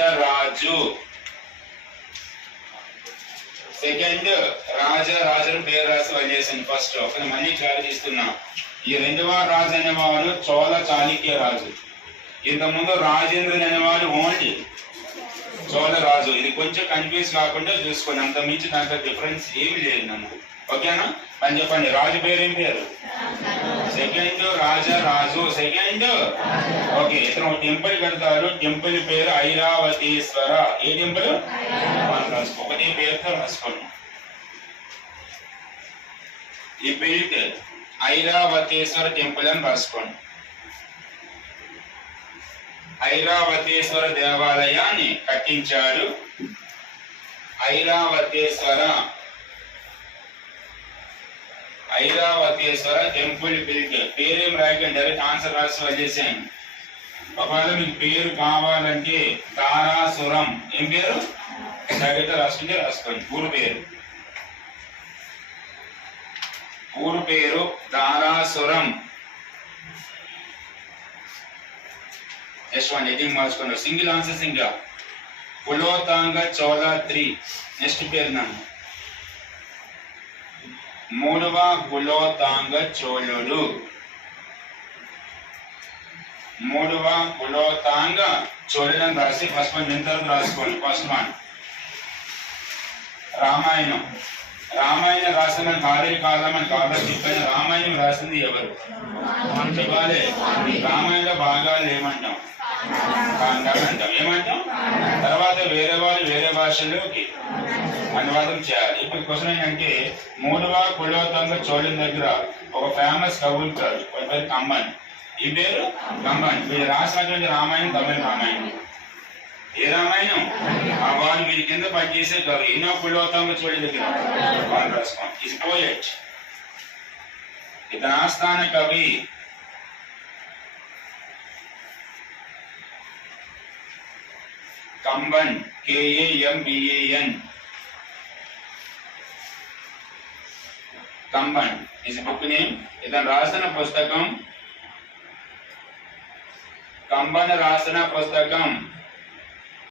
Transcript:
Rajaraju. Second Rajaraju పేరు రాసి వదిలేసాను ఫస్ట్. ఒక మళ్ళీ క్లారిటీ ఇస్తున్నా. ఈ రెండవ రాజు అనేవాడు చోళ చాళుక్య రాజు. ఇంతకుముందు రాజేంద్రుడు అనేవాడు ఓన్లీ చోళ రాజు. ఇది కొంచెం కన్ఫ్యూజ్ కాకుండా చూసుకోండి, అంత మించి దాంట్లో డిఫరెన్స్ ఏమి లేదు నన్ను. ఓకేనా? అని చెప్పండి. రాజు పేరు ఏం పేరు? సెకండ్ రాజరాజు. Second okay. ఇతను టెంపుల్ కడతాడు. టెంపుల్ పేరు ఐరావతేశ్వర. ఏ టెంపుల్? ఒకటి పేరుతో రాసుకోండి. ఈ బిల్ట్ ఐరావతేశ్వర టెంపుల్ అని రాసుకోండి. ఐరావతేశ్వర దేవాలయాన్ని కట్టించాడు. Airavateshwara temple built. పేరేం రాయకండి, డైరెక్ట్ ఆన్సర్ రాసి వదిలేసాను. ఒకవేళ మీకు పేరు కావాలంటే తారాసురం. ఏం పేరు? డైరెక్ట్ రాసుకుంటే రాసుకోండి. ఊరు పేరు తారాసురం. నెక్స్ట్ వన్ ఎడిటింగ్ మార్చుకోండి. Single answer single. Kulothunga Chola 3. Next పేరు నన్ను మూడవ కులోతాంగ చోళుడు. మూడవ కులోతాంగ చోళుడు రాసి ఫస్ట్ వన్ ఎంత రాసుకోండి. First one Ramayanam. రామాయణం రాసిన కార్య కాలం అని కాదా చెప్పిన రామాయణం రాసింది ఎవరు చెప్పాలి? రామాయణ భాగాలు ఏమంటాం? కాండాలు అంటాం. ఏమంటాం? తర్వాత వేరే వాళ్ళు వేరే భాషలోకి అనువాదం చేయాలి. ఇప్పుడు క్వశ్చన్ ఏంటంటే మూడవ కులోతాంగ చోళుని దగ్గర ఒక ఫేమస్ కవి ఉంటాడు, పేరు కంబన్. ఈ పేరు కంబన్. వీళ్ళు రాసినటువంటి రామాయణం తమిళ రామాయణం. ఏ రామాయణం? వాడు వీరి కింద పనిచేసే కవి. ఎన్నో కులోతాంగ చోళుని దగ్గర వాళ్ళు రాసుకోండి. Is poet. ఇతని ఆస్థాన కవి Kamban. KAMBAN. Kamban is book name. ఇతను రాసిన పుస్తకం కంబన్ రాసిన పుస్తకం